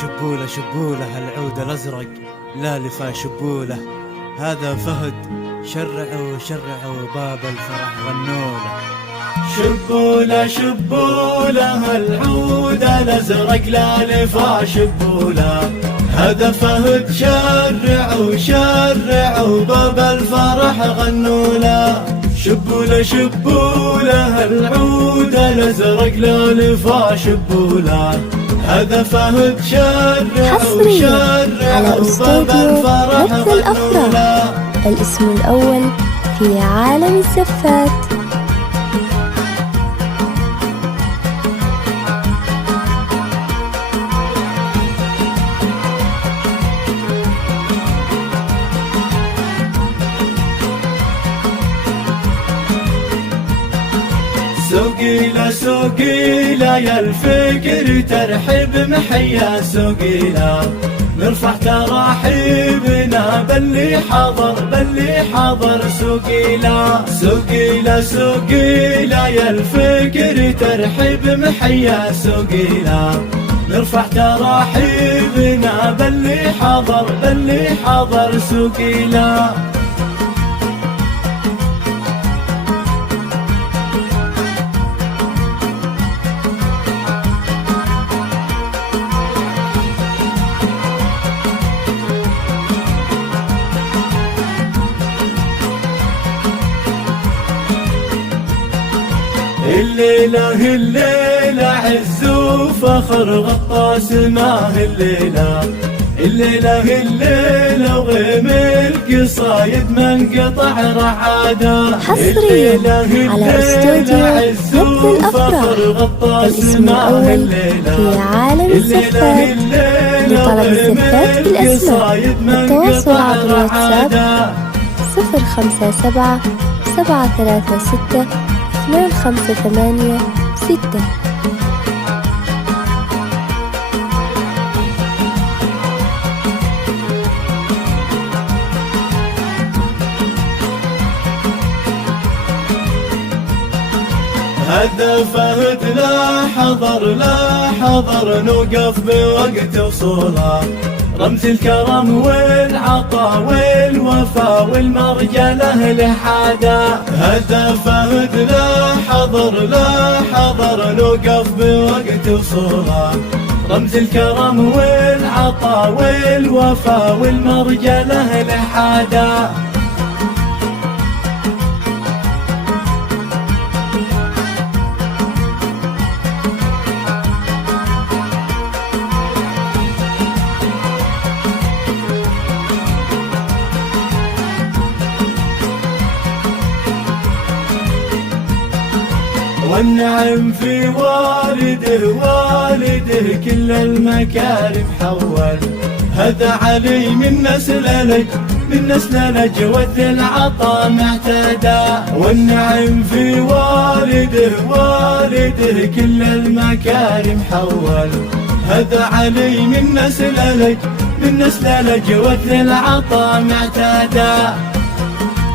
شبوله شبوله العود الأزرق لا لفا شبوله، هذا فهد شرعوا شرعوا باب الفرح غنوله. شبوله شبوله العود الأزرق لا لفا شبوله، هذا فهد شرعوا شرعوا باب الفرح غنوله. شبوله شبوله العود الأزرق لا لفا شبوله، هذا فهد شرعوا شرعوا باب الفرح غنوله. الاسم الأول في عالم الزفات. سوقيله سوقيله يا الفكر ترحب محيا سوقيله، نرفع تراحيبنا باللي حضر باللي حضر. سوقيله سوقيله سوقيله يا الفكر ترحب محيا سوقيله، نرفع تراحيبنا باللي حضر باللي حضر. سوقيله الليلة الليلة عز وفخر غطى سماه الليلة، الليلة الليلة وغيم القصايد من قطع رعادة. حصريا على استوديو نبض الأفراح. الاسم الأول في عالم الزفات. لطلب الزفات بالأسماء التواصل عبر الواتساب 057 736 2586. هذا فهد لا حضر لا حضر، نوقف بوقت وصوله، رمز الكرم والعطاء والوفاء والمرجله لحاده. هذا فهد لا حضر لا حضر، نوقف بوقت وصوله، رمز الكرم والعطاء والوفاء والمرجله لحاده. والنعم في والده والده كل المكارم حول، هذا علي من نسل لج من نسل لجود العطا معتدى. والنعم في والده والده كل المكارم حول، هذا علي من نسل لج من نسل لجود العطا معتدى.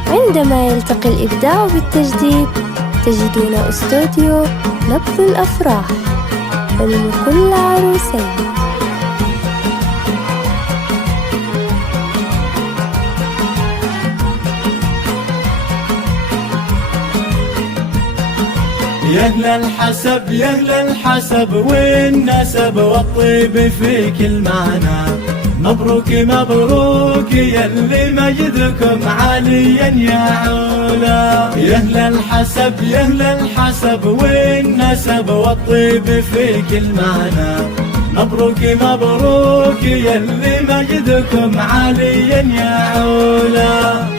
عندما يلتقي الإبداع بالتجديد تجدون استوديو نبض الأفراح، حلم كل عروسين. يا أهل الحسب يا أهل الحسب والنسب والطيب في كل معنى، مبروك مبروك يا اللي مجدكم عاليا يا علا. يا أهل الحسب يا أهل الحسب والنسب والطيب في كل معنى، مبروك مبروك يا اللي مجدكم عاليا يا علا.